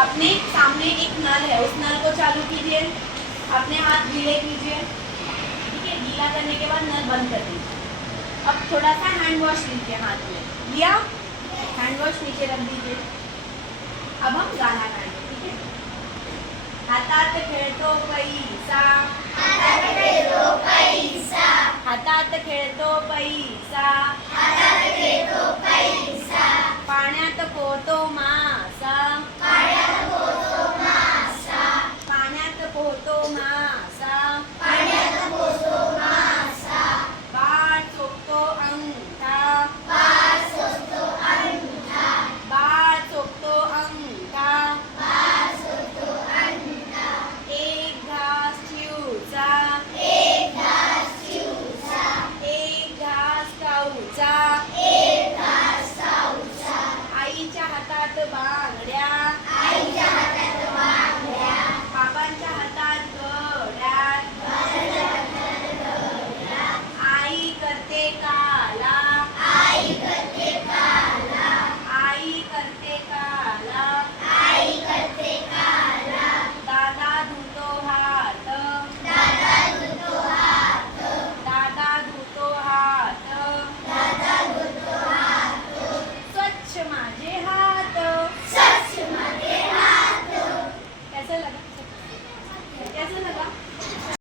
अपने सामने एक नल है, उस नल को चालू कीजिए, अपने हाथ गीले कीजिए, ठीक है। गीला करने के बाद नल बंद कर दीजिए। अब थोड़ा सा हैंड वॉश लीजिए हाथ में, लिया, हैंड वॉश नीचे रख दीजिए। अब हम गाना गाएंगे, ठीक है। हातात खेळतो पैसा, हातात खेळतो पैसा, हातात खेळतो पैसा, हातात खेळतो पैसा, पाण्यात पोहतो मास,